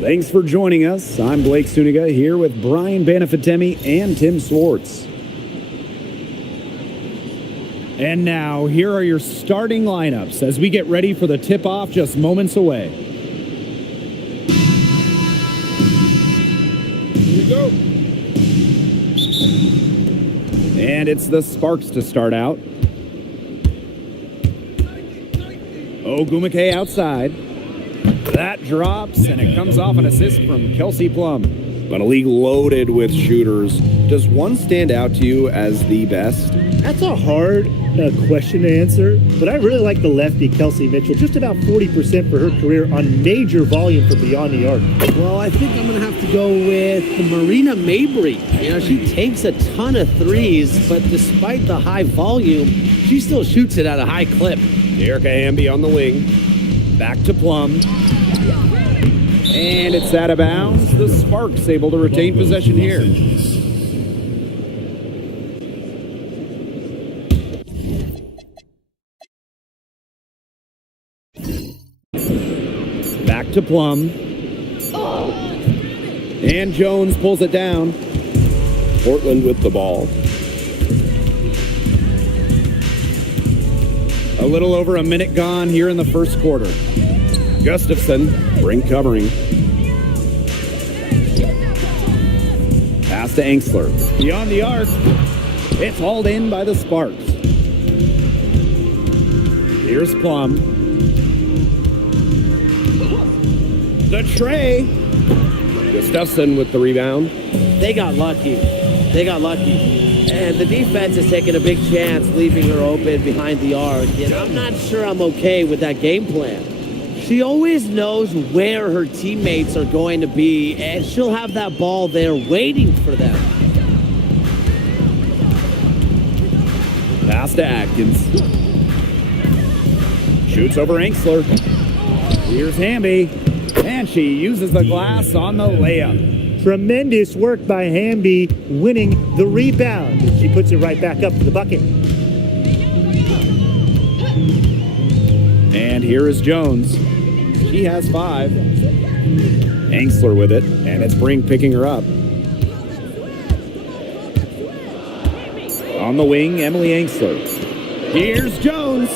Thanks for joining us. I'm Blake Suniga here with Brian Banafitemi and Tim Swartz. And now, here are your starting lineups as we get ready for the tip-off just moments away. Here we go. And it's the Sparks to start out. Ogumake outside. That drops, and it comes off an assist from Kelsey Plum. But a league loaded with shooters. Does one stand out to you as the best? That's a hard question to answer, but I really like the lefty, Kelsey Mitchell. Just about 40% for her career on major volume from beyond the arc. Well, I think I'm going to have to go with Marina Mabry. You know, she takes a ton of threes, but despite the high volume, she still shoots it at a high clip. Erica Hamby on the wing. Back to Plum. And it's out of bounds. The Sparks able to retain possession here. Back to Plum. And Jones pulls it down. Portland with the ball. A little over a minute gone here in the first quarter. Gustafson, ring covering. Pass to Angsler. Beyond the arc. It's hauled in by the Sparks. Here's Plum. The tray. Gustafson with the rebound. They got lucky. And the defense is taking a big chance, leaving her open behind the arc. And I'm not sure I'm okay with that game plan. She always knows where her teammates are going to be, and she'll have that ball there waiting for them. Pass to Atkins. Shoots over Angsler. Here's Hamby. And she uses the glass on the layup. Tremendous work by Hamby, winning the rebound. She puts it right back up to the bucket. And here is Jones. She has 5. Angsler with it, and it's Brink picking her up. On the wing, Emily Angsler. Here's Jones.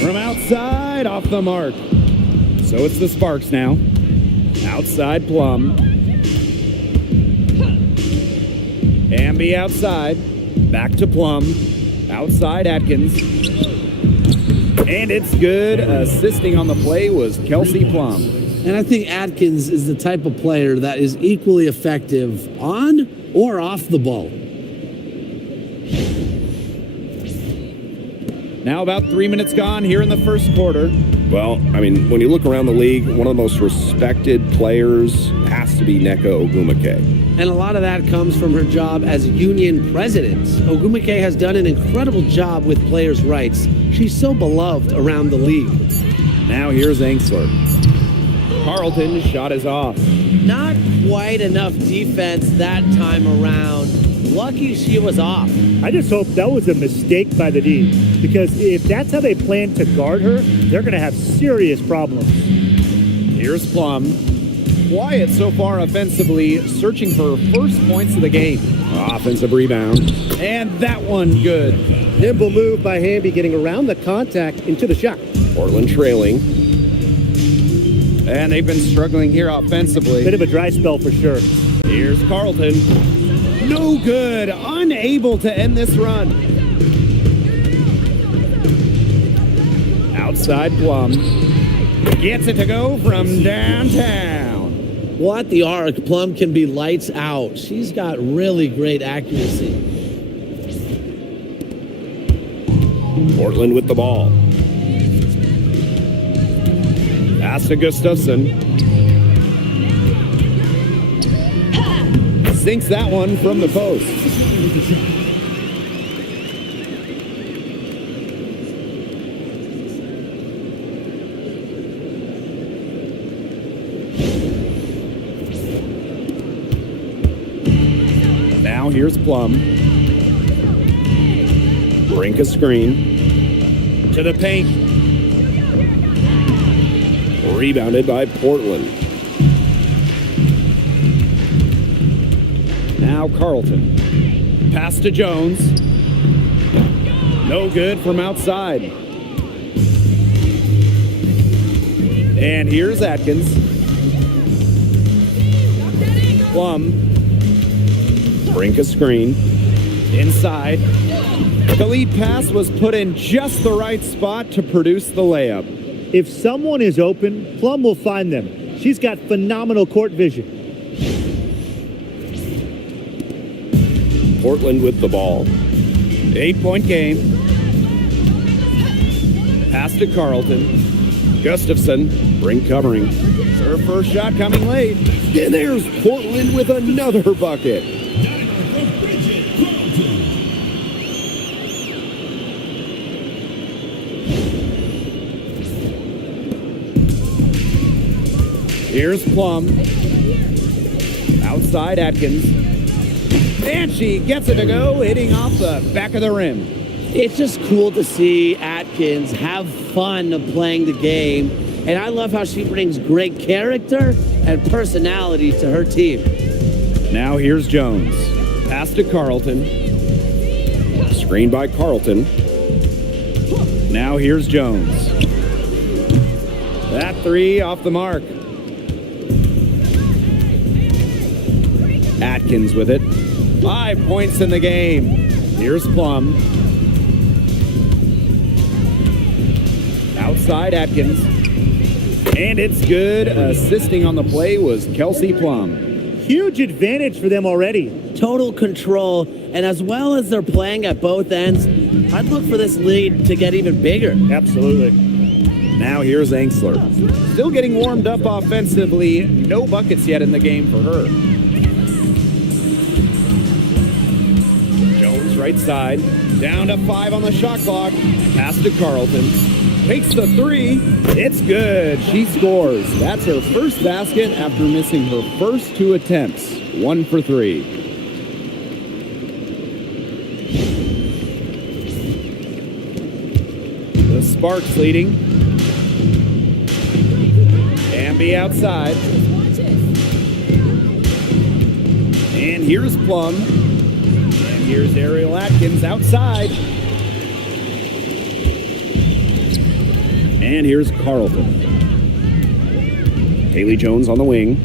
From outside, off the mark. So it's the Sparks now. Outside Plum. Hamby outside. Back to Plum. Outside Atkins. And it's good. Assisting on the play was Kelsey Plum. And I think Atkins is the type of player that is equally effective on or off the ball. Now about 3 minutes gone here in the first quarter. Well, I mean, when you look around the league, one of the most respected players has to be Nneka Ogumake. And a lot of that comes from her job as union president. Ogumake has done an incredible job with players' rights. She's so beloved around the league. Now here's Angsler. Carlton's shot is off. Not quite enough defense that time around. Lucky she was off. I just hope that was a mistake by the D, because if that's how they plan to guard her, they're going to have serious problems. Here's Plum. Quiet so far offensively, searching for first points of the game. Offensive rebound. And that one good. Nimble move by Hamby, getting around the contact into the shot. Portland trailing. And they've been struggling here offensively. Bit of a dry spell for sure. Here's Carlton. No good. Unable to end this run. Outside Plum. Gets it to go from downtown. Well, at the arc, Plum can be lights out. She's got really great accuracy. Portland with the ball. Pass to Gustafson. Sinks that one from the post. Now here's Plum. Brink a screen. To the paint. Rebounded by Portland. Now Carlton. Pass to Jones. No good from outside. And here's Atkins. Plum. Brink a screen. Inside. The lead pass was put in just the right spot to produce the layup. If someone is open, Plum will find them. She's got phenomenal court vision. Portland with the ball. 8-point game. Pass to Carlton. Gustafson. Brink covering. Her first shot coming late. And there's Portland with another bucket. Here's Plum. Outside Atkins. And she gets it to go, hitting off the back of the rim. It's just cool to see Atkins have fun playing the game. And I love how she brings great character and personality to her team. Now here's Jones. Pass to Carlton. Screen by Carlton. Now here's Jones. That three off the mark. Atkins with it. 5 points in the game. Here's Plum. Outside Atkins. And it's good. Assisting on the play was Kelsey Plum. Huge advantage for them already. Total control, and as well as they're playing at both ends, I'd look for this lead to get even bigger. Absolutely. Now here's Angsler. Still getting warmed up offensively. No buckets yet in the game for her. Jones right side. Down to 5 on the shot clock. Pass to Carlton. Takes the three. It's good. She scores. That's her first basket after missing her first 2 attempts. 1 for 3. The Sparks leading. Amby outside. And here's Plum. And here's Ariel Atkins outside. And here's Carlton. Haley Jones on the wing.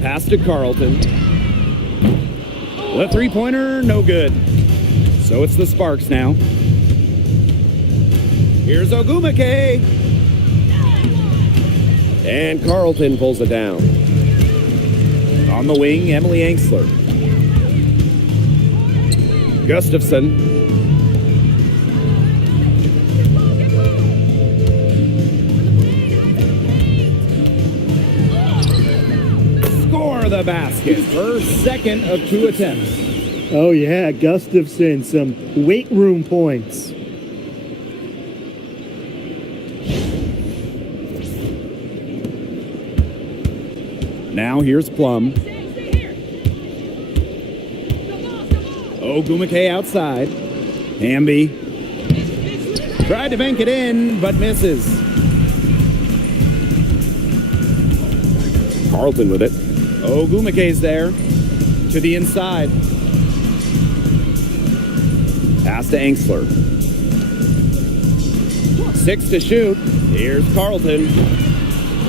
Pass to Carlton. The three-pointer, no good. So it's the Sparks now. Here's Ogumake. And Carlton pulls it down. On the wing, Emily Angsler. Gustafson. Score the basket. Her second of 2 attempts. Oh, yeah, Gustafson, some weight room points. Now here's Plum. Ogumake outside. Hamby. Tried to bank it in, but misses. Carlton with it. Ogumake's there. To the inside. Pass to Angsler. 6 to shoot. Here's Carlton.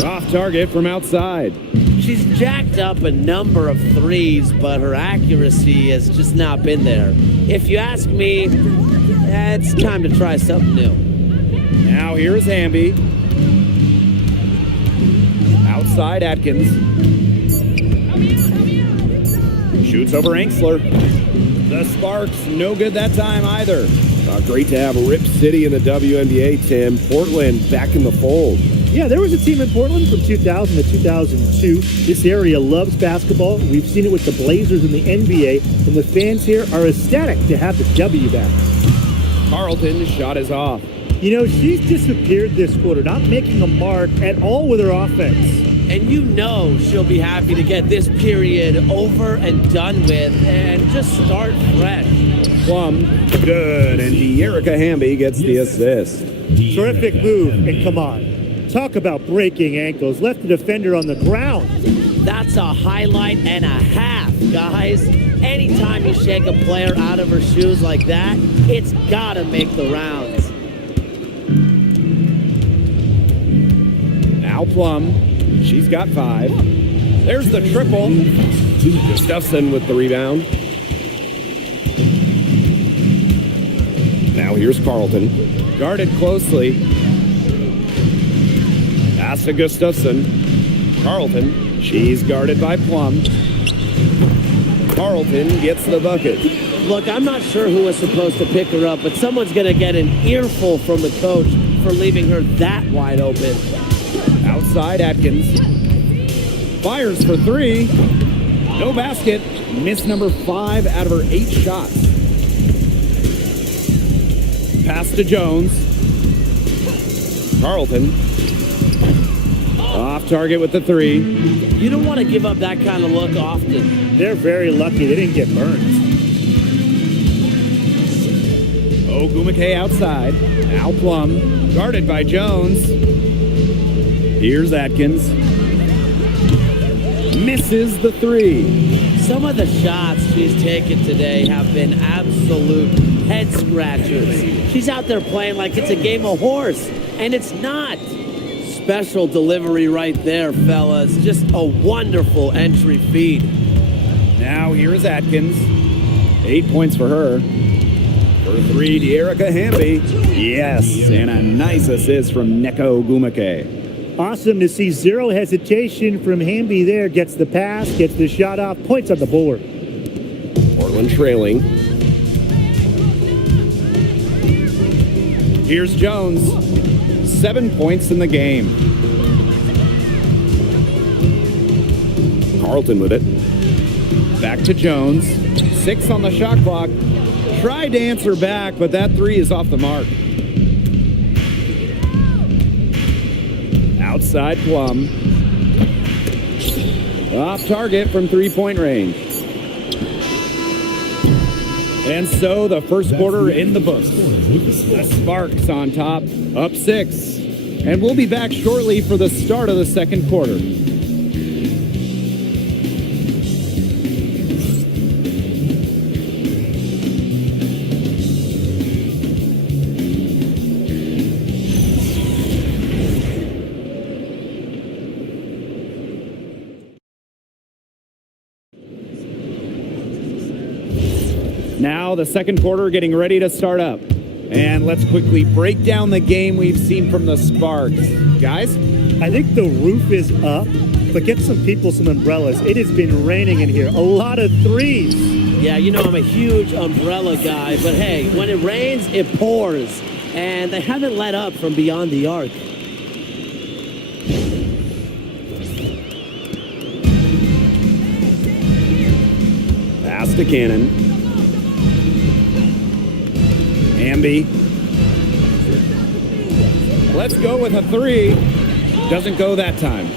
Off target from outside. She's jacked up a number of threes, but her accuracy has just not been there. If you ask me, it's time to try something new. Now here's Hamby. Outside Atkins. Shoots over Angsler. The Sparks, no good that time either. Great to have Rip City in the WNBA, Tim. Portland back in the fold. Yeah, there was a team in Portland from 2000 to 2002. This area loves basketball. We've seen it with the Blazers in the NBA, and the fans here are ecstatic to have the W back. Carlton's shot is off. You know, she's disappeared this quarter, not making a mark at all with her offense. And you know she'll be happy to get this period over and done with and just start fresh. Plum, good, and De'Erica Hamby gets the assist. Terrific move, and come on. Talk about breaking ankles. Left the defender on the ground. That's a highlight and a half, guys. Anytime you shake a player out of her shoes like that, it's gotta make the rounds. Now Plum. She's got 5. There's the triple. Gustafson with the rebound. Now here's Carlton. Guarded closely. Pass to Gustafson. Carlton. She's guarded by Plum. Carlton gets the bucket. Look, I'm not sure who was supposed to pick her up, but someone's going to get an earful from the coach for leaving her that wide open. Outside Atkins. Fires for 3. No basket. Missed number 5 out of her 8 shots. Pass to Jones. Carlton. Off target with the 3. You don't want to give up that kind of look often. They're very lucky they didn't get burned. Ogumake outside. Now Plum. Guarded by Jones. Here's Atkins. Misses the 3. Some of the shots she's taken today have been absolute head scratchers. She's out there playing like it's a game of horse, and it's not. Special delivery right there, fellas. Just a wonderful entry feed. Now here's Atkins. 8 points for her. For 3, De'Erica Hamby. Yes, and a nice assist from Neko Ogumake. Awesome to see zero hesitation from Hamby there. Gets the pass, gets the shot off, points on the board. Portland trailing. Here's Jones. 7 points in the game. Carlton with it. Back to Jones. 6 on the shot clock. Tried to answer back, but that 3 is off the mark. Outside Plum. Off target from 3-point range. And so the first quarter in the books. The Sparks on top, up 6. And we'll be back shortly for the start of the second quarter. Now the second quarter getting ready to start up. And let's quickly break down the game we've seen from the Sparks. Guys? I think the roof is up, but get some people some umbrellas. It has been raining in here. A lot of threes. Yeah, you know I'm a huge umbrella guy, but hey, when it rains, it pours. And they haven't let up from beyond the arc. Pass to Cannon. Hamby. Let's go with a 3. Doesn't go that time.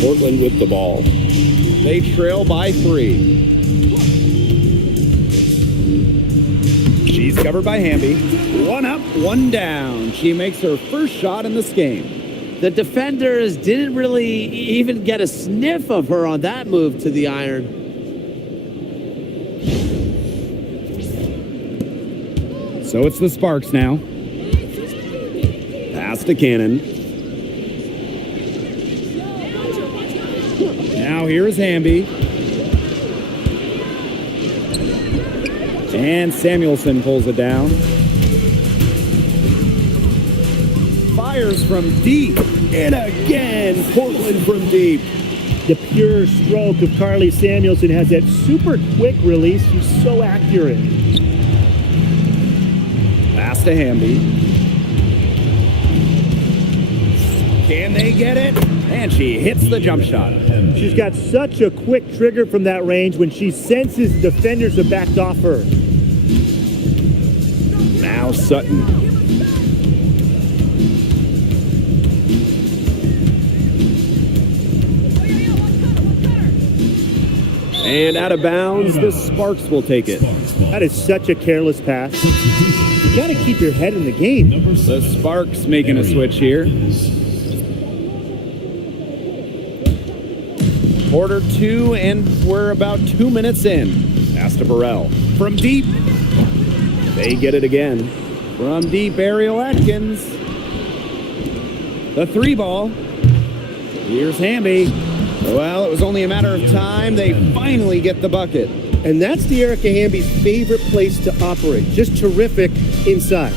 Portland with the ball. They trail by 3. She's covered by Hamby. 1 up, 1 down. She makes her first shot in this game. The defenders didn't really even get a sniff of her on that move to the iron. So it's the Sparks now. Pass to Cannon. Now here's Hamby. And Samuelson pulls it down. Fires from deep. And again, Portland from deep. The pure stroke of Carly Samuelson has that super quick release. She's so accurate. Pass to Hamby. Can they get it? And she hits the jump shot. She's got such a quick trigger from that range. When she senses defenders have backed off her. Now Sutton. And out of bounds, the Sparks will take it. That is such a careless pass. You got to keep your head in the game. The Sparks making a switch here. Quarter 2, and we're about 2 minutes in. Pass to Burrell. From deep. They get it again. From deep, Ariel Atkins. The 3 ball. Here's Hamby. Well, it was only a matter of time. They finally get the bucket. And that's De'Erica Hamby's favorite place to operate. Just terrific inside.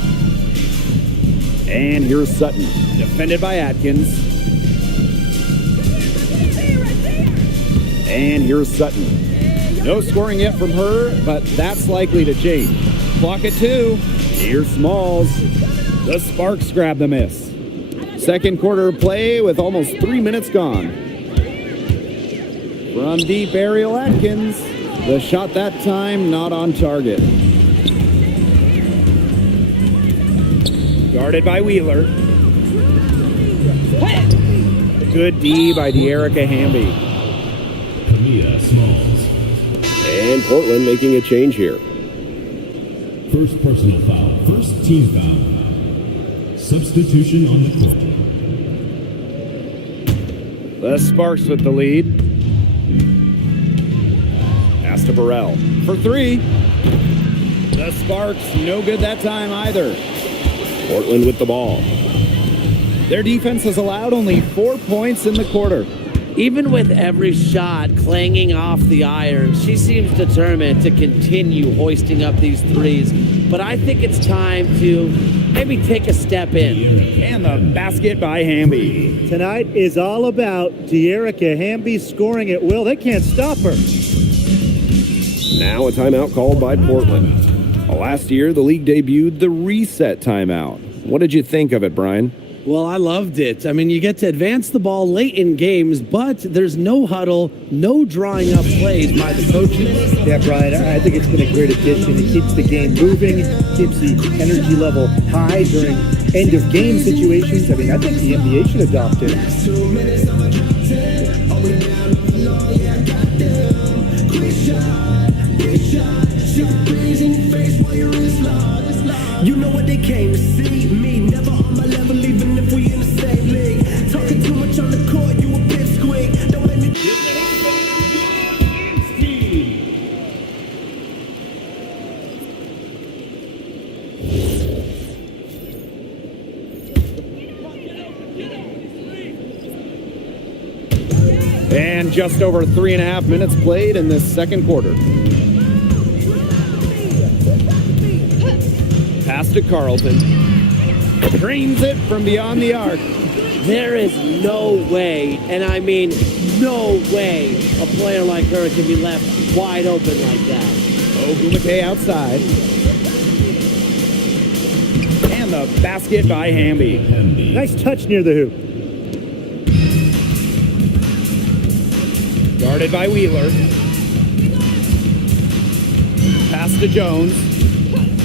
And here's Sutton. Defended by Atkins. And here's Sutton. No scoring yet from her, but that's likely to change. Clock at 2. Here's Smalls. The Sparks grab the miss. Second quarter of play with almost 3 minutes gone. From deep, Ariel Atkins. The shot that time not on target. Guarded by Wheeler. Good D by De'Erica Hamby. And Portland making a change here. First personal foul. First team foul. Substitution on the court. The Sparks with the lead. Pass to Burrell for 3. The Sparks, no good that time either. Portland with the ball. Their defense has allowed only 4 points in the quarter. Even with every shot clanging off the iron, she seems determined to continue hoisting up these threes. But I think it's time to maybe take a step in. And the basket by Hamby. Tonight is all about De'Erica Hamby scoring at will. They can't stop her. Now a timeout called by Portland. Last year, the league debuted the reset timeout. What did you think of it, Brian? Well, I loved it. I mean, you get to advance the ball late in games, but there's no huddle, no drawing up plays by the coaches. Yeah, Brian, I think it's been a great addition. It keeps the game moving, keeps the energy level high during end-of-game situations. I mean, I think the NBA should adopt it. You know what they came to see? Me, never on my level, even if we in the same league. Talking too much on the court, you a pipsqueak. Don't make me. And just over 3.5 minutes played in this second quarter. Pass to Carlton. Drains it from beyond the arc. There is no way, and I mean no way, a player like her can be left wide open like that. Ogumake outside. And the basket by Hamby. Nice touch near the hoop. Guarded by Wheeler. Pass to Jones.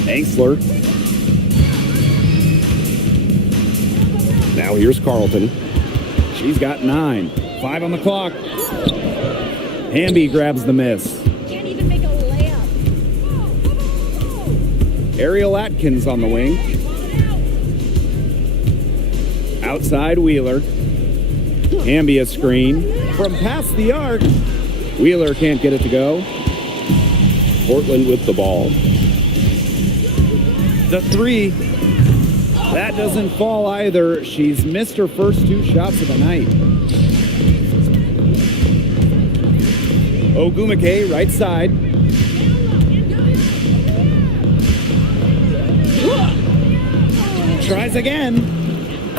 Angsler. Now here's Carlton. She's got 9. 5 on the clock. Hamby grabs the miss. Can't even make a layup. Ariel Atkins on the wing. Outside Wheeler. Hamby a screen. From past the arc. Wheeler can't get it to go. Portland with the ball. The 3. That doesn't fall either. She's missed her first 2 shots of the night. Ogumake, right side. Tries again.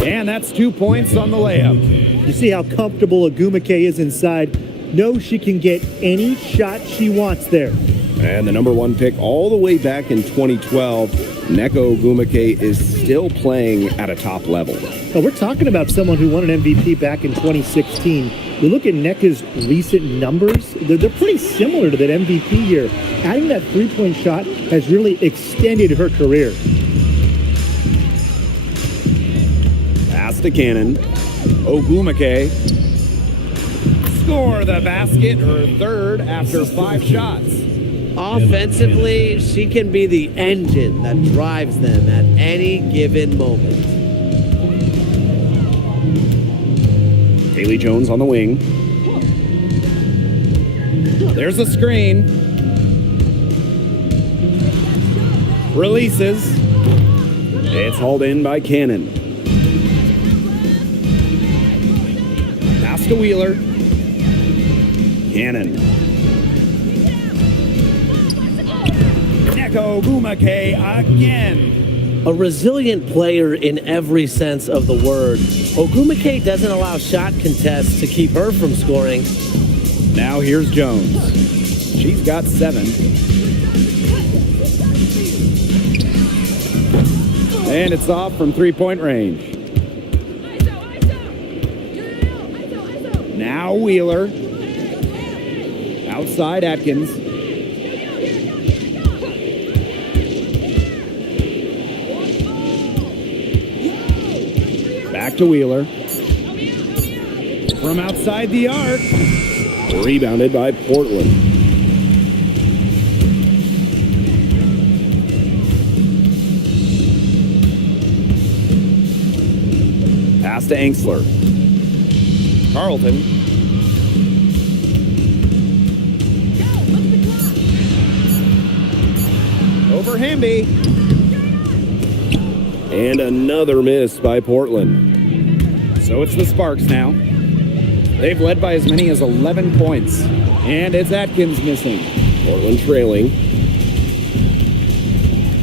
And that's 2 points on the layup. You see how comfortable Ogumake is inside. Knows she can get any shot she wants there. And the number 1 pick all the way back in 2012, Neko Ogumake is still playing at a top level. Now, we're talking about someone who won an MVP back in 2016. You look at Neka's recent numbers, they're pretty similar to that MVP year. Adding that three-point shot has really extended her career. Pass to Cannon. Ogumake. Score the basket, her third after 5 shots. Offensively, she can be the engine that drives them at any given moment. Haley Jones on the wing. There's a screen. Releases. It's hauled in by Cannon. Pass to Wheeler. Cannon. Neko Gumake again. A resilient player in every sense of the word. Ogumake doesn't allow shot contests to keep her from scoring. Now here's Jones. She's got 7. And it's off from 3-point range. Now Wheeler. Outside Atkins. Back to Wheeler. From outside the arc. Rebounded by Portland. Pass to Angsler. Carlton. Over Hamby. And another miss by Portland. So it's the Sparks now. They've led by as many as 11 points. And it's Atkins missing. Portland trailing.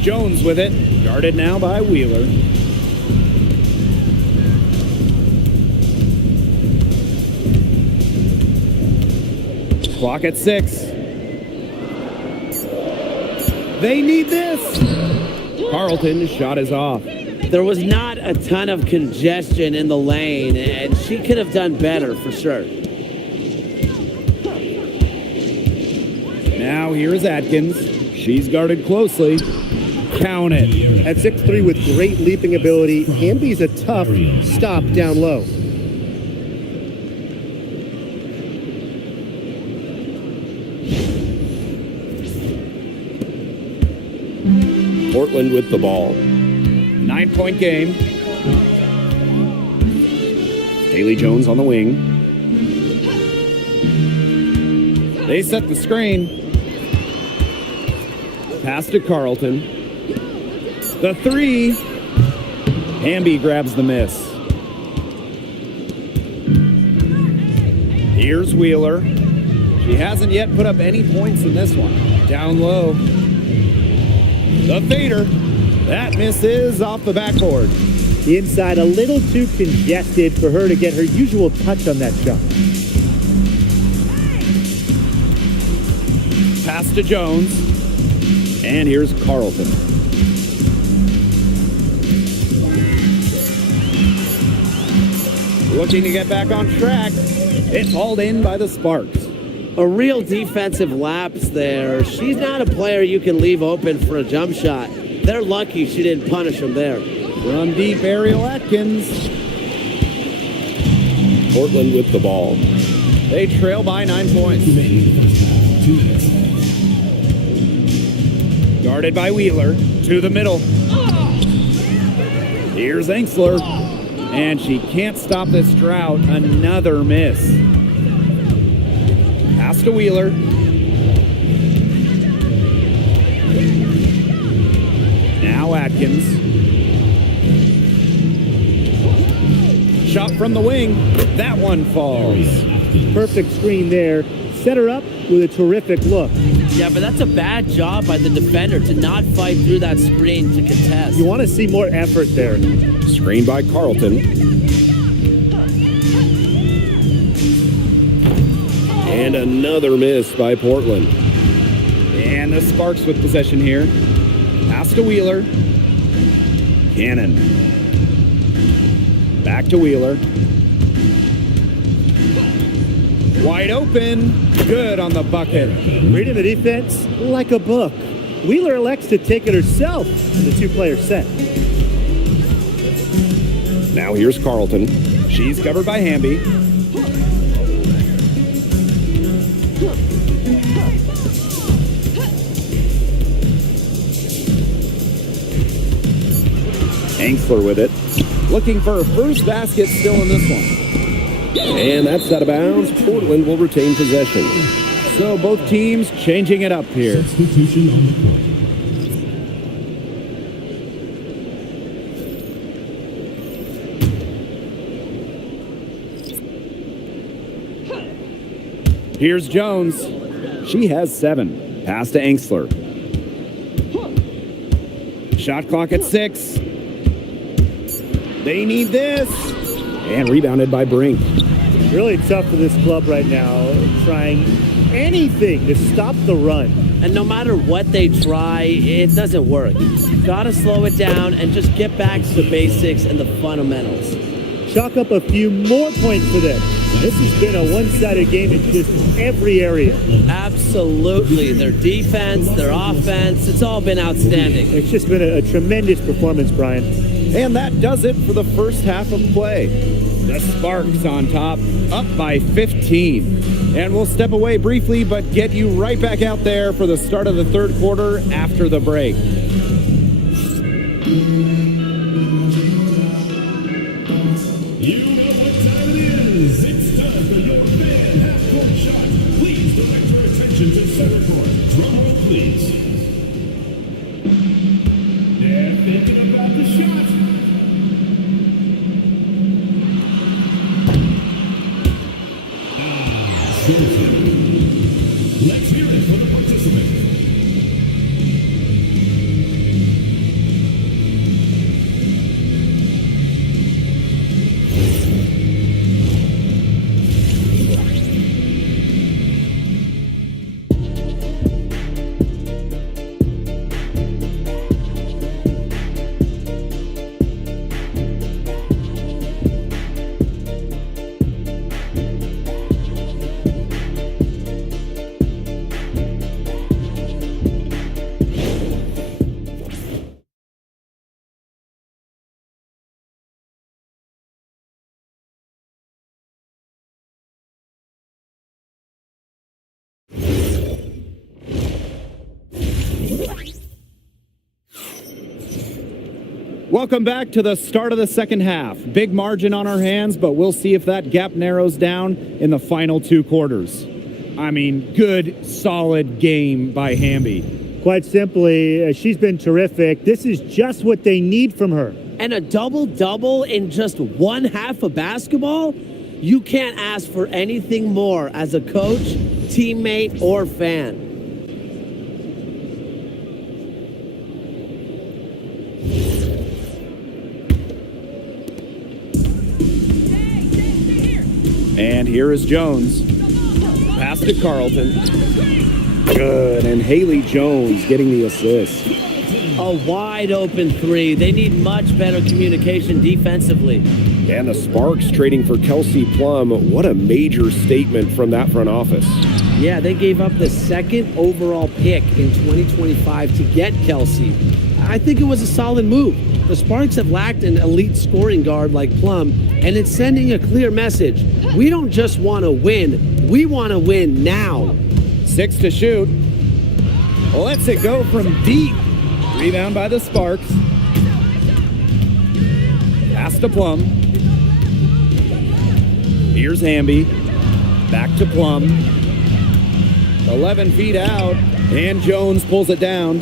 Jones with it. Guarded now by Wheeler. Clock at 6. They need this. Carlton's shot is off. There was not a ton of congestion in the lane, and she could have done better for sure. Now here is Atkins. She's guarded closely. Count it. At 6'3" with great leaping ability, Hamby's a tough stop down low. Portland with the ball. 9-point game. Haley Jones on the wing. They set the screen. Pass to Carlton. The 3. Hamby grabs the miss. Here's Wheeler. She hasn't yet put up any points in this one. Down low. The fader. That misses off the backboard. The inside a little too congested for her to get her usual touch on that shot. Pass to Jones. And here's Carlton. Looking to get back on track. It's hauled in by the Sparks. A real defensive lapse there. She's not a player you can leave open for a jump shot. They're lucky she didn't punish them there. From deep, Ariel Atkins. Portland with the ball. They trail by 9 points. Guarded by Wheeler. To the middle. Here's Angsler. And she can't stop this drought. Another miss. Pass to Wheeler. Now Atkins. Shot from the wing. That one falls. Perfect screen there. Set her up with a terrific look. Yeah, but that's a bad job by the defender to not fight through that screen to contest. You want to see more effort there. Screened by Carlton. And another miss by Portland. And the Sparks with possession here. Pass to Wheeler. Cannon. Back to Wheeler. Wide open. Good on the bucket. Reading the defense like a book. Wheeler elects to take it herself in the two-player set. Now here's Carlton. She's covered by Hamby. Angsler with it. Looking for a first basket still in this one. And that's out of bounds. Portland will retain possession. So both teams changing it up here. Substitution on the court. Here's Jones. She has 7. Pass to Angsler. Shot clock at 6. They need this. And rebounded by Brink. Really tough for this club right now, trying anything to stop the run. And no matter what they try, it doesn't work. Gotta slow it down and just get back to the basics and the fundamentals. Chalk up a few more points for them. This has been a one-sided game in just every area. Absolutely. Their defense, their offense, it's all been outstanding. It's just been a tremendous performance, Brian. And that does it for the first half of play. The Sparks on top, up by 15. And we'll step away briefly, but get you right back out there for the start of the third quarter after the break. You know what time it is. It's time for your fan half-court shot. Please direct your attention to center court. Drum roll, please. They're thinking about the shot. Seriously. Let's hear it from the participant. Welcome back to the start of the second half. Big margin on our hands, but we'll see if that gap narrows down in the final 2 quarters. I mean, good, solid game by Hamby. Quite simply, she's been terrific. This is just what they need from her. And a double-double in just one half of basketball? You can't ask for anything more as a coach, teammate, or fan. And here is Jones. Pass to Carlton. Good. And Haley Jones getting the assist. A wide-open 3. They need much better communication defensively. And the Sparks trading for Kelsey Plum. What a major statement from that front office. Yeah, they gave up the 2nd overall pick in 2025 to get Kelsey. I think it was a solid move. The Sparks have lacked an elite scoring guard like Plum, and it's sending a clear message. We don't just want to win, we want to win now. 6 to shoot. Lets it go from deep. Rebound by the Sparks. Pass to Plum. Here's Hamby. Back to Plum. 11 feet out, and Jones pulls it down.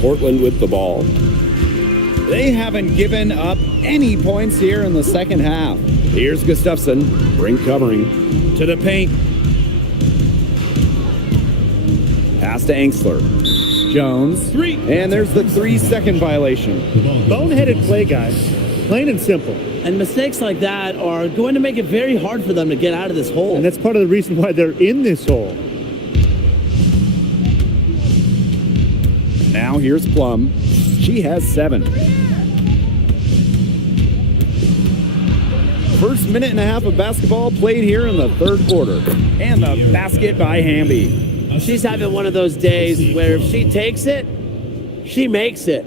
Portland with the ball. They haven't given up any points here in the second half. Here's Gustafson. Brink covering. To the paint. Pass to Angsler. Jones. 3. And there's the 3-second violation. Boneheaded play, guys. Plain and simple. And mistakes like that are going to make it very hard for them to get out of this hole. And that's part of the reason why they're in this hole. Now here's Plum. She has 7. First minute and a half of basketball played here in the third quarter. And the basket by Hamby. She's having one of those days where if she takes it, she makes it.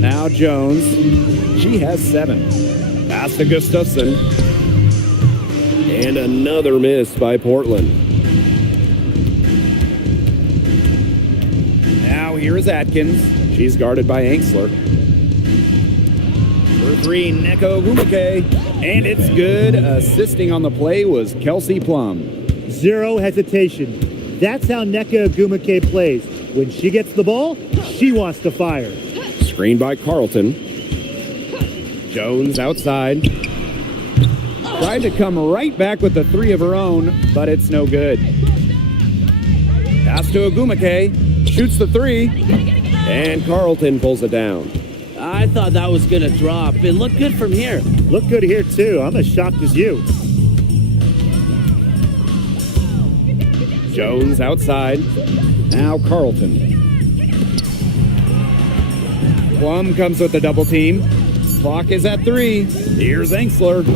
Now Jones. She has 7. Pass to Gustafson. And another miss by Portland. here is Atkins. She's guarded by Angsler. For three, Neko Ogumake. And it's good. Assisting on the play was Kelsey Plum. Zero hesitation. That's how Nneka Ogumake plays. When she gets the ball, she wants to fire. Screened by Carlton. Jones outside. Tried to come right back with the three of her own, but it's no good. Pass to Ogumake. Shoots the three. And Carlton pulls it down. I thought that was going to drop. It looked good from here. Look good here, too. I'm as shocked as you. Jones outside. Now Carlton. Plum comes with the double team. Clock is at 3. Here's Angsler.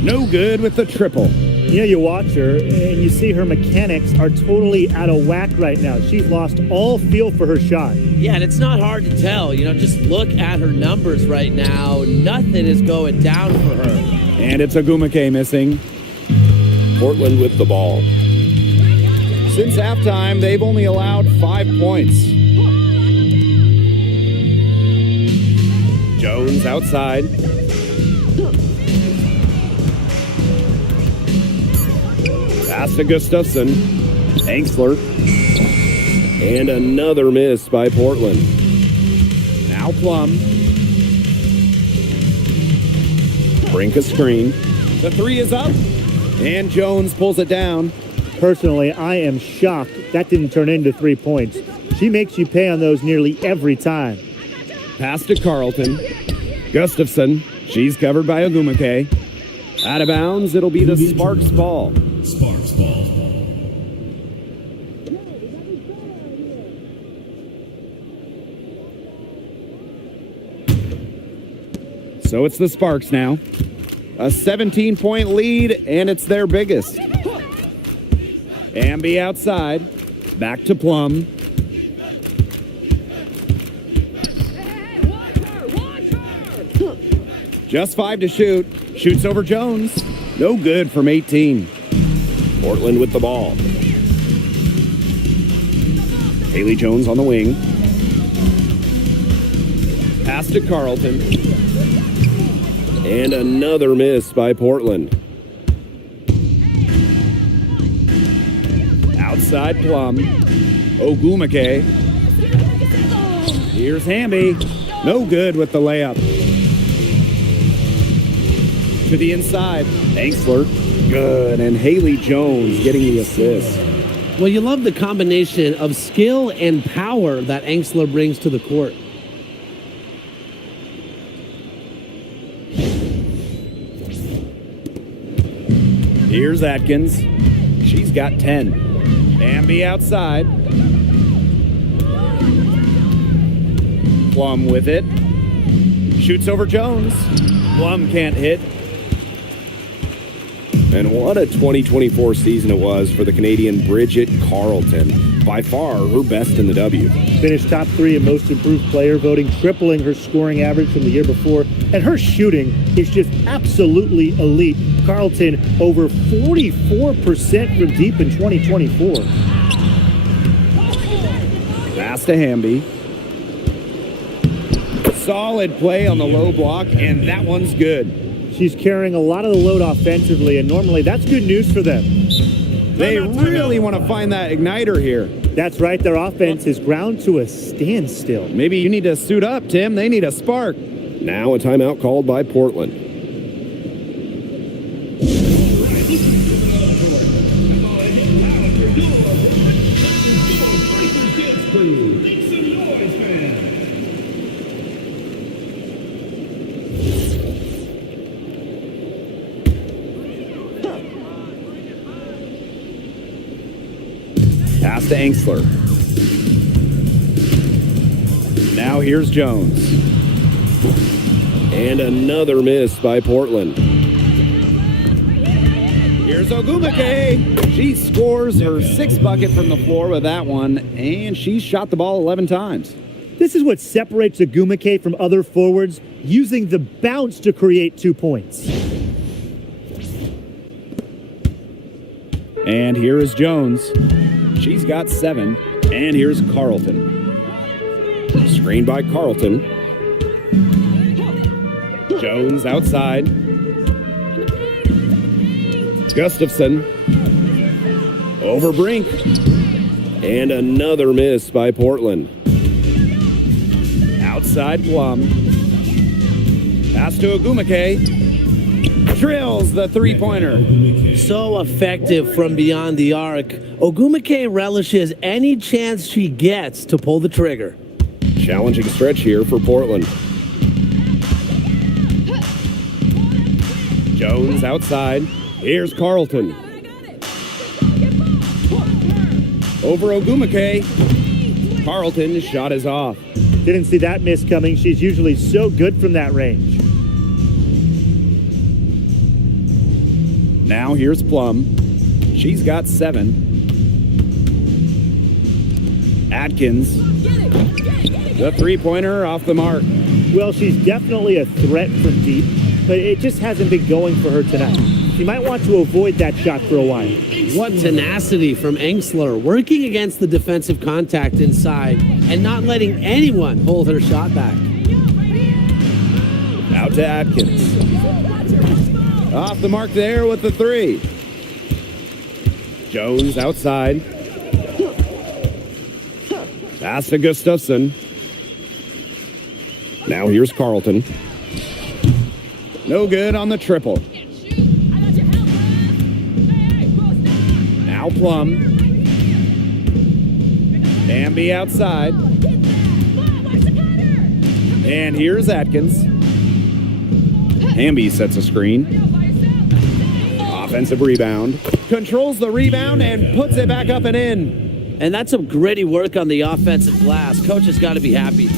No good with the triple. You know, you watch her and you see her mechanics are totally out of whack right now. She's lost all feel for her shot. Yeah, and it's not hard to tell. You know, just look at her numbers right now. Nothing is going down for her. And it's Ogumake missing. Portland with the ball. Since halftime, they've only allowed 5 points. Jones outside. Pass to Gustafson. Angsler. And another miss by Portland. Now Plum. Brink a screen. The three is up. And Jones pulls it down. Personally, I am shocked that didn't turn into 3 points. She makes you pay on those nearly every time. Pass to Carlton. Gustafson. She's covered by Ogumake. Out of bounds, it'll be the Sparks ball. Sparks ball. So it's the Sparks now. A 17-point lead, and it's their biggest. Amby outside. Back to Plum. Just 5 to shoot. Shoots over Jones. No good from 18. Portland with the ball. Haley Jones on the wing. Pass to Carlton. And another miss by Portland. Outside Plum. Ogumake. Here's Hamby. No good with the layup. To the inside. Angsler. Good. And Haley Jones getting the assist. Well, you love the combination of skill and power that Angsler brings to the court. Here's Atkins. She's got 10. Amby outside. Plum with it. Shoots over Jones. Plum can't hit. And what a 2024 season it was for the Canadian Bridget Carlton. By far her best in the W. Finished top 3 in most improved player voting, tripling her scoring average from the year before. And her shooting is just absolutely elite. Carlton over 44% from deep in 2024. Pass to Hamby. Solid play on the low block, and that one's good. She's carrying a lot of the load offensively, and normally that's good news for them. They really want to find that igniter here. That's right, their offense is ground to a standstill. Maybe you need to suit up, Tim. They need a spark. Now a timeout called by Portland. Pass to Angsler. Now here's Jones. And another miss by Portland. Here's Ogumake. She scores her 6th bucket from the floor with that one, and she's shot the ball 11 times. This is what separates Ogumake from other forwards, using the bounce to create 2 points. And here is Jones. She's got 7. And here's Carlton. Screened by Carlton. Jones outside. Gustafson. Over Brink. And another miss by Portland. Outside Plum. Pass to Ogumake. Drills the three-pointer. So effective from beyond the arc. Ogumake relishes any chance she gets to pull the trigger. Challenging stretch here for Portland. Jones outside. Here's Carlton. Over Ogumake. Carlton's shot is off. Didn't see that miss coming. She's usually so good from that range. Now here's Plum. She's got 7. Atkins. The three-pointer off the mark. Well, she's definitely a threat from deep, but it just hasn't been going for her tonight. She might want to avoid that shot for a while. What tenacity from Engsler, working against the defensive contact inside and not letting anyone hold her shot back. Out to Atkins. Off the mark there with the 3. Jones outside. Pass to Gustafson. Now here's Carlton. No good on the triple. Now Plum. Bambi outside. And here's Atkins. Hamby sets a screen. Offensive rebound. Controls the rebound and puts it back up and in. And that's some gritty work on the offensive glass. Coach has got to be happy.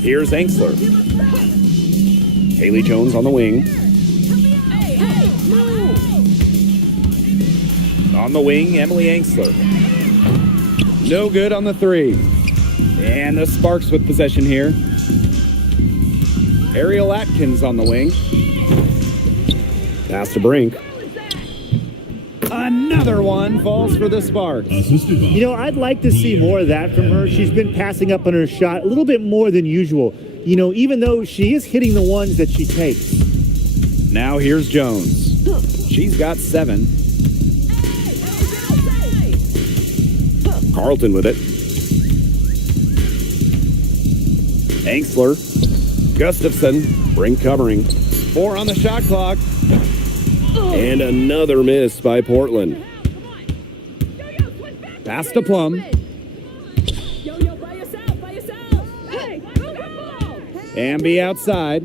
Here's Engsler. Haley Jones on the wing. On the wing, Emily Engsler. No good on the 3. And the Sparks with possession here. Ariel Atkins on the wing. Pass to Brink. Another one falls for the Sparks. You know, I'd like to see more of that from her. She's been passing up on her shot a little bit more than usual. You know, even though she is hitting the ones that she takes. Now here's Jones. She's got 7. Carlton with it. Engsler. Gustafson. Brink covering. 4 on the shot clock. And another miss by Portland. Pass to Plum. Ambi outside.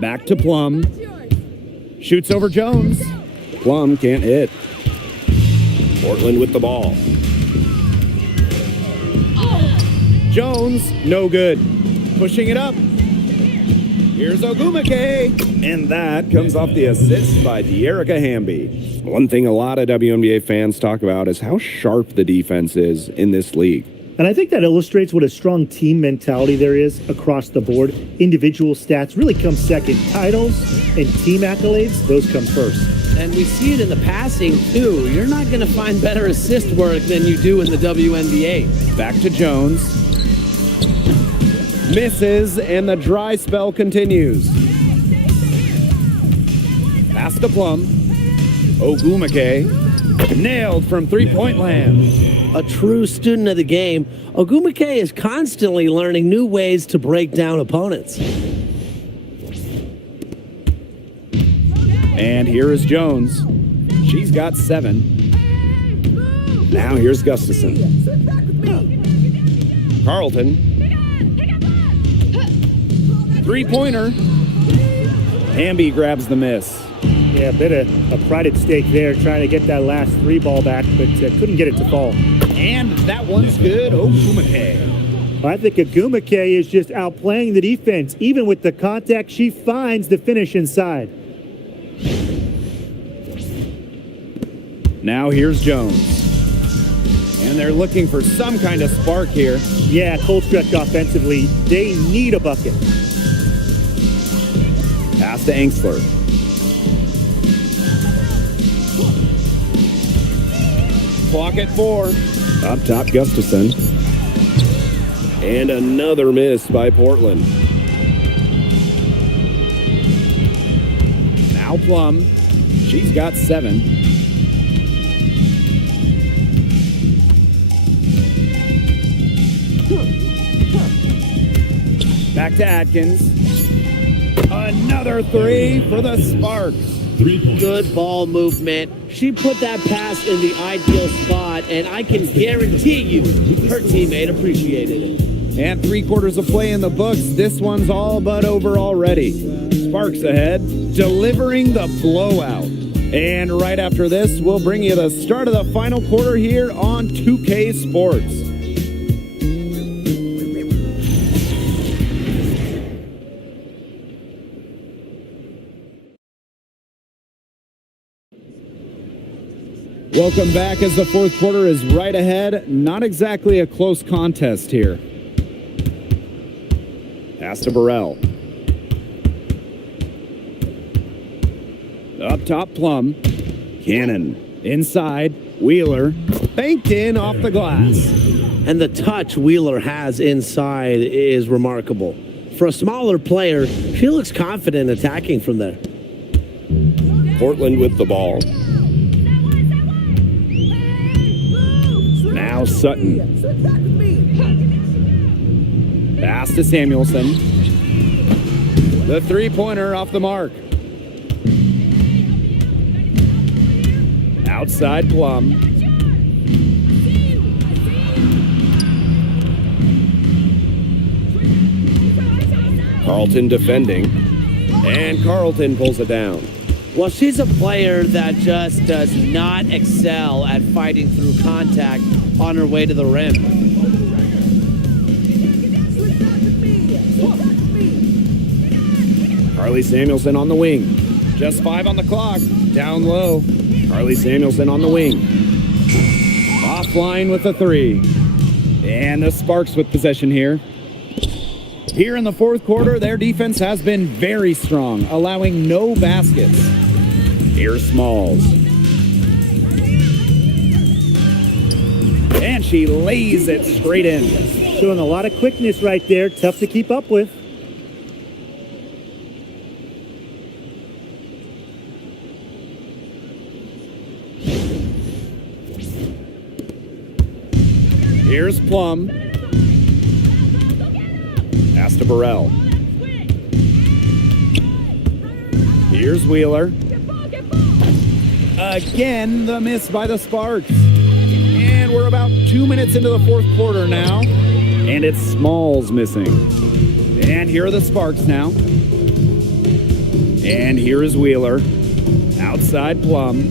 Back to Plum. Shoots over Jones. Plum can't hit. Portland with the ball. Jones, no good. Pushing it up. Here's Ogumake. And that comes off the assist by De'Erica Hamby. One thing a lot of WNBA fans talk about is how sharp the defense is in this league. And I think that illustrates what a strong team mentality there is across the board. Individual stats really come second. Titles and team accolades, those come first. And we see it in the passing, too. You're not going to find better assist work than you do in the WNBA. Back to Jones. Misses, and the dry spell continues. Pass to Plum. Ogumake. Nailed from three-point land. A true student of the game, Ogumake is constantly learning new ways to break down opponents. And here is Jones. She's got 7. Now here's Gustafson. Carlton. Three-pointer. Hamby grabs the miss. Yeah, a bit of a pride at stake there, trying to get that last 3 ball back, but couldn't get it to fall. And that one's good. Ogumake. I think Ogumake is just outplaying the defense. Even with the contact, she finds the finish inside. Now here's Jones. And they're looking for some kind of spark here. Yeah, cold stretch offensively. They need a bucket. Pass to Engsler. Clock at 4. Up top, Gustafson. And another miss by Portland. Now Plum. She's got 7. Back to Atkins. Another 3 for the Sparks. 3 points. Good ball movement. She put that pass in the ideal spot, and I can guarantee you her teammate appreciated it. And 3 quarters of play in the books. This one's all but over already. Sparks ahead, delivering the blowout. And right after this, we'll bring you the start of the final quarter here on 2K Sports. Welcome back as the fourth quarter is right ahead. Not exactly a close contest here. Pass to Burrell. Up top, Plum. Cannon. Inside. Wheeler. Banked in off the glass. And the touch Wheeler has inside is remarkable. For a smaller player, she looks confident attacking from there. Portland with the ball. Now Sutton. Pass to Samuelson. The three-pointer off the mark. Outside Plum. Carlton defending. And Carlton pulls it down. Well, she's a player that just does not excel at fighting through contact on her way to the rim. Carly Samuelson on the wing. Just 5 on the clock. Down low. Carly Samuelson on the wing. Offline with a 3. And the Sparks with possession here. Here in the fourth quarter, their defense has been very strong, allowing no baskets. Here's Smalls. And she lays it straight in. Showing a lot of quickness right there. Tough to keep up with. Here's Plum. Pass to Burrell. Here's Wheeler. Again, the miss by the Sparks. And we're about 2 minutes into the fourth quarter now. And it's Smalls missing. And here are the Sparks now. And here is Wheeler. Outside Plum.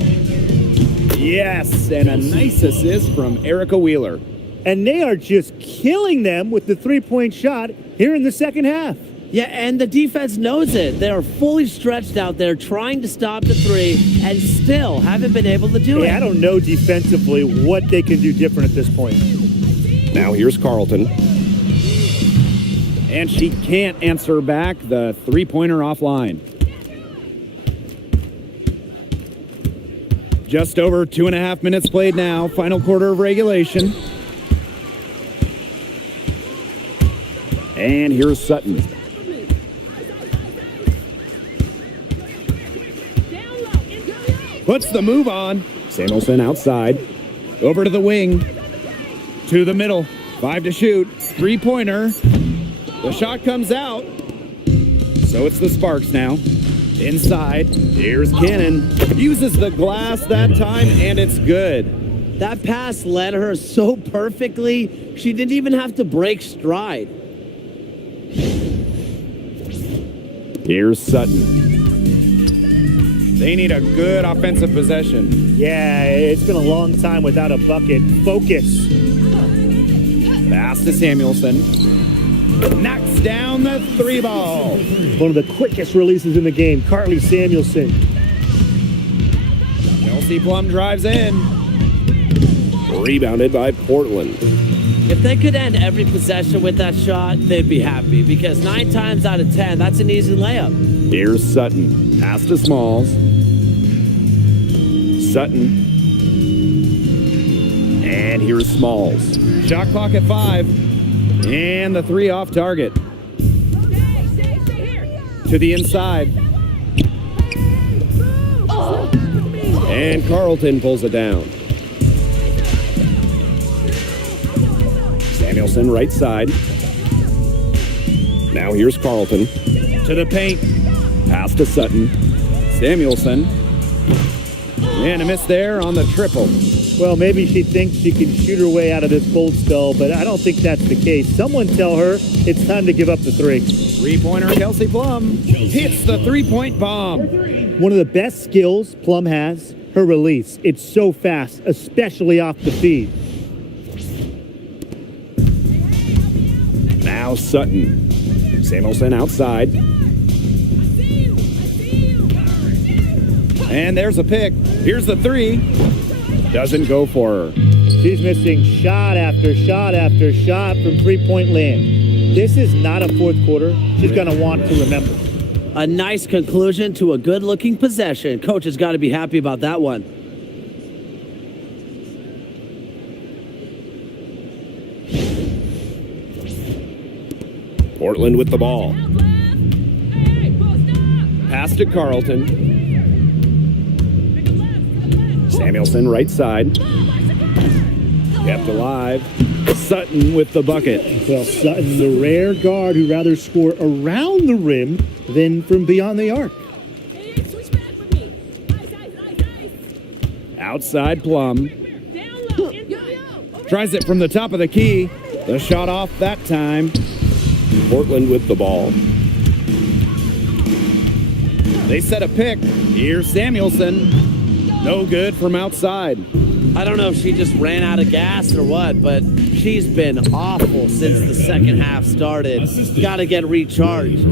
Yes, and a nice assist from Erica Wheeler. And they are just killing them with the three-point shot here in the second half. Yeah, and the defense knows it. They are fully stretched out there trying to stop the 3 and still haven't been able to do it. I don't know defensively what they can do different at this point. Now here's Carlton. And she can't answer back the three-pointer offline. Just over 2.5 minutes played now. Final quarter of regulation. And here's Sutton. Puts the move on. Samuelson outside. Over to the wing. To the middle. 5 to shoot. Three-pointer. The shot comes out. So it's the Sparks now. Inside. Here's Cannon. Uses the glass that time, and it's good. That pass led her so perfectly, she didn't even have to break stride. Here's Sutton. They need a good offensive possession. Yeah, it's been a long time without a bucket. Focus. Pass to Samuelson. Knocks down the 3-ball. One of the quickest releases in the game. Carly Samuelson. Chelsea Plum drives in. Rebounded by Portland. If they could end every possession with that shot, they'd be happy because 9 times out of 10, that's an easy layup. Here's Sutton. Pass to Smalls. Sutton. And here's Smalls. Shot clock at 5. And the 3 off target. To the inside. And Carlton pulls it down. Samuelson right side. Now here's Carlton. To the paint. Pass to Sutton. Samuelson. And a miss there on the triple. Well, maybe she thinks she can shoot her way out of this cold spell, but I don't think that's the case. Someone tell her it's time to give up the 3. Three-pointer Kelsey Plum hits the three-point bomb. One of the best skills Plum has, her release. It's so fast, especially off the feed. Now Sutton. Samuelson outside. And there's a pick. Here's the 3. Doesn't go for her. She's missing shot after shot after shot from three-point land. This is not a fourth quarter she's going to want to remember. A nice conclusion to a good-looking possession. Coach has got to be happy about that one. Portland with the ball. Pass to Carlton. Samuelson right side. Kept alive. Sutton with the bucket. Well, Sutton, the rare guard who'd rather score around the rim than from beyond the arc. Outside Plum. Tries it from the top of the key. The shot off that time. Portland with the ball. They set a pick. Here's Samuelson. No good from outside. I don't know if she just ran out of gas or what, but she's been awful since the second half started. Got to get recharged.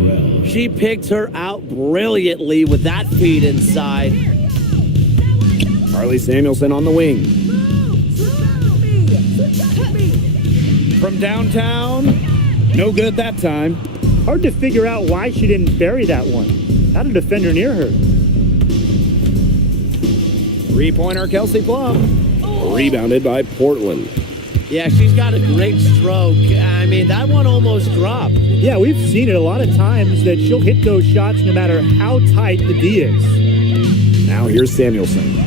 She picked her out brilliantly with that feed inside. Carly Samuelson on the wing. From downtown. No good that time. Hard to figure out why she didn't bury that one. Not a defender near her. Three-pointer Kelsey Plum. Rebounded by Portland. Yeah, she's got a great stroke. I mean, that one almost dropped. Yeah, we've seen it a lot of times that she'll hit those shots no matter how tight the D is. Now here's Samuelson.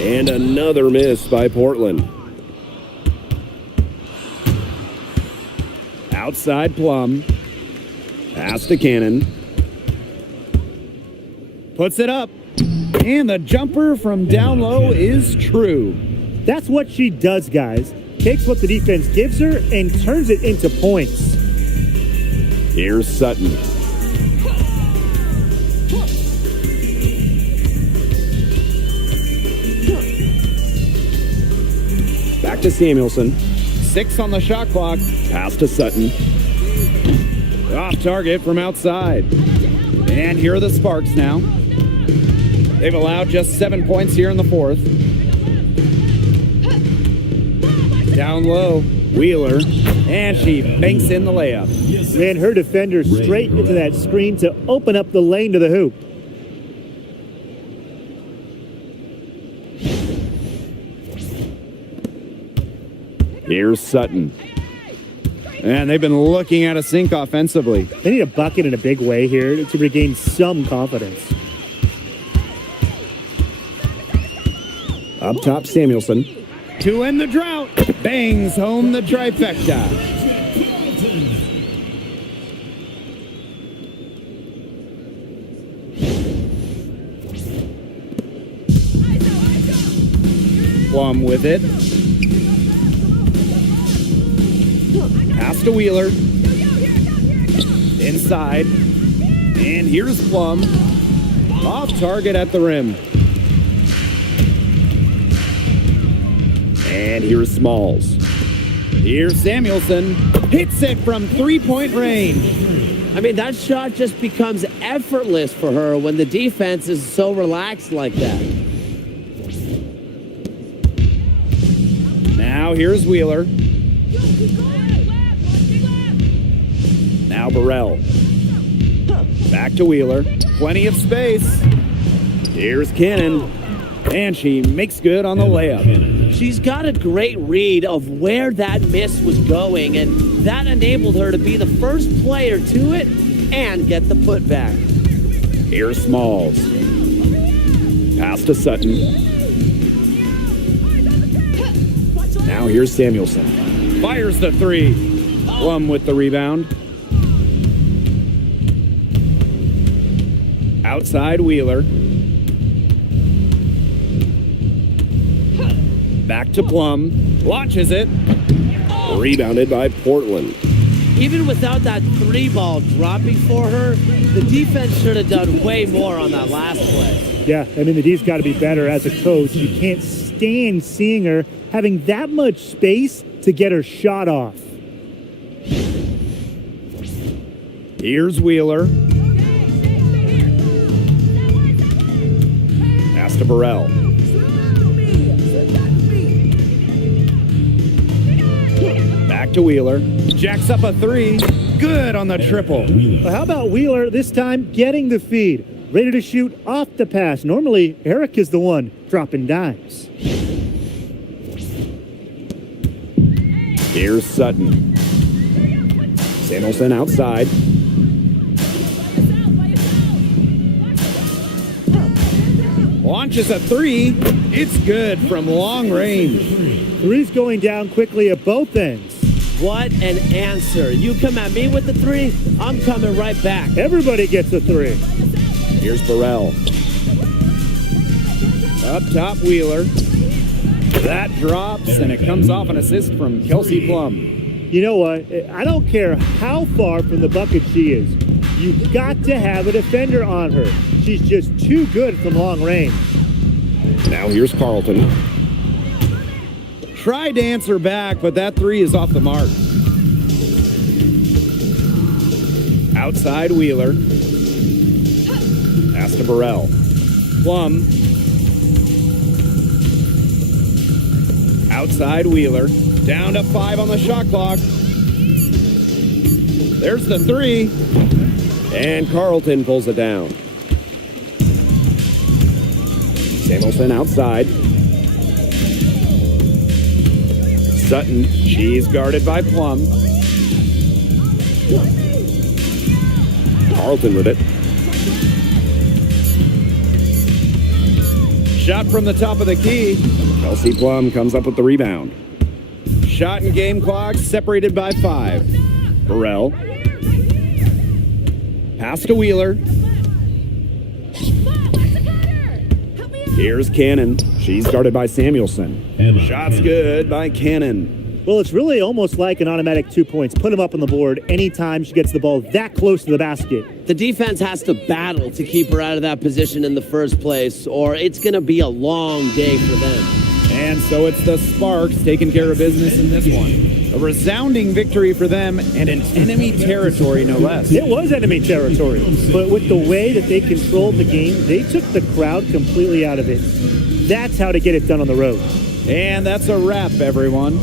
And another miss by Portland. Outside Plum. Pass to Cannon. Puts it up. And the jumper from down low is true. That's what she does, guys. Takes what the defense gives her and turns it into points. Here's Sutton. Back to Samuelson. 6 on the shot clock. Pass to Sutton. Off target from outside. And here are the Sparks now. They've allowed just 7 points here in the fourth. Down low, Wheeler, and she banks in the layup. Ran her defender straight into that screen to open up the lane to the hoop. Here's Sutton. And they've been looking at a sink offensively. They need a bucket in a big way here to regain some confidence. Up top, Samuelson. To end the drought, bangs home the trifecta. Plum with it. Pass to Wheeler. Inside. And here's Plum. Off target at the rim. And here's Smalls. Here's Samuelson. Hits it from three-point range. I mean, that shot just becomes effortless for her when the defense is so relaxed like that. Now here's Wheeler. Now Burrell. Back to Wheeler. Plenty of space. Here's Cannon. And she makes good on the layup. She's got a great read of where that miss was going, and that enabled her to be the first player to it and get the putback. Here's Smalls. Pass to Sutton. Now here's Samuelson. Fires the three. Plum with the rebound. Outside Wheeler. Back to Plum. Launches it. Rebounded by Portland. Even without that three ball dropping for her, the defense should have done way more on that last play. Yeah, I mean, the D's got to be better as a coach. You can't stand seeing her having that much space to get her shot off. Here's Wheeler. Pass to Burrell. Back to Wheeler. Jacks up a three. Good on the triple. But how about Wheeler this time getting the feed? Ready to shoot off the pass. Normally, Eric is the one dropping dimes. Here's Sutton. Samuelson outside. Launches a three. It's good from long range. Three's going down quickly at both ends. What an answer. You come at me with the three, I'm coming right back. Everybody gets a three. Here's Burrell. Up top, Wheeler. That drops, and it comes off an assist from Kelsey Plum. You know what? I don't care how far from the bucket she is. You've got to have a defender on her. She's just too good from long range. Now here's Carlton. Tried to answer back, but that three is off the mark. Outside Wheeler. Pass to Burrell. Plum. Outside Wheeler. Down to 5 on the shot clock. There's the three. And Carlton pulls it down. Samuelson outside. Sutton. She's guarded by Plum. Carlton with it. Shot from the top of the key. Kelsey Plum comes up with the rebound. Shot and game clock separated by 5. Burrell. Pass to Wheeler. Here's Cannon. She's guarded by Samuelson. Shot's good by Cannon. Well, it's really almost like an automatic 2 points. Put him up on the board anytime she gets the ball that close to the basket. The defense has to battle to keep her out of that position in the first place, or it's going to be a long day for them. And so it's the Sparks taking care of business in this one. A resounding victory for them and an enemy territory, no less. It was enemy territory, but with the way that they controlled the game, they took the crowd completely out of it. That's how to get it done on the road. And that's a wrap, everyone.